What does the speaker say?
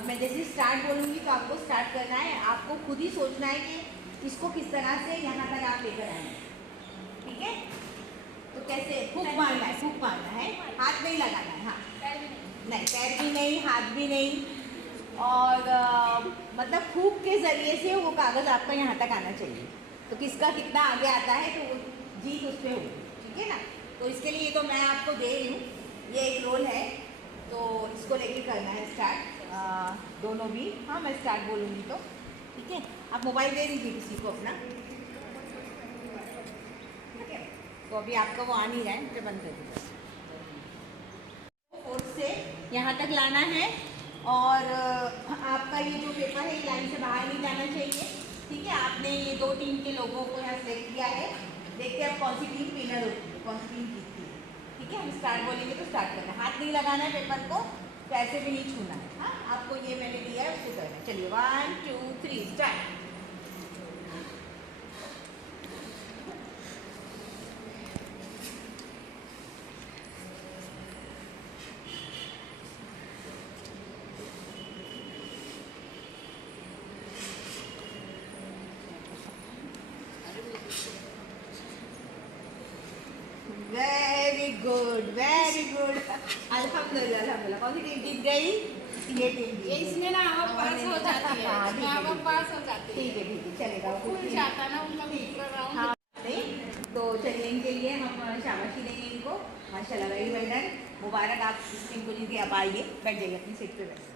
अब मैं जैसे स्टार्ट बोलूँगी तो आपको स्टार्ट करना है, आपको खुद ही सोचना है कि इसको किस तरह से यहाँ तक आप लेकर आए, ठीक है। तो कैसे हुक मारना है, हुक मारना है, हाथ नहीं लगाना है, हाँ नहीं, पैर भी नहीं, हाथ भी नहीं, और मतलब हुक के ज़रिए से वो कागज़ आपका यहाँ तक आना चाहिए। तो किसका कितना आगे आता है तो जीत उस पर होगी, ठीक है ना। तो इसके लिए तो मैं आपको दे रही हूँ, ये एक रोल है, तो इसको लेके करना है स्टार्ट दोनों भी। हाँ मैं स्टार्ट बोलूँगी तो ठीक है। आप मोबाइल दे दीजिए किसी को अपना, ठीक है। तो अभी आपका वो आ नहीं रहा है, मुझे बंद कर दीजिए। फोर्थ से यहाँ तक लाना है, और आपका ये जो पेपर है ये लाइन से बाहर नहीं जाना चाहिए, ठीक है। आपने ये 2 टीम के लोगों को यहाँ सेलेक्ट किया है, देखते हैं अब कौन सी टीम विनर होती है, कौन सी टीम जीतती है, ठीक है। हम स्टार्ट बोलेंगे तो स्टार्ट करना है, हाथ नहीं लगाना है पेपर को, पैसे भी नहीं छूना है। हाँ आपको ये मैंने दिया है उसको करना है। चलिए 1 2 3 start. Very good very good, अल्हम्दुलिल्लाह अल्हम्दुलिल्लाह। कौन सी टीम जीत गई? ये टीम जीत गई। इसमें ना हम पास हो जाती है, इसमें हम पास हो जाते हैं। ठीक है ठीक है, चलेगा। खुल जाता ना उनका पूरा राउंड। हाँ नहीं तो चलिए इनके लिए हम शाबाशी देंगे इनको, माशाल्लाह वेरी वेल डन, मुबारक। आप इस टीम को जीत के अब आइए, बैठ जाइए अपनी सीट पे बैठ।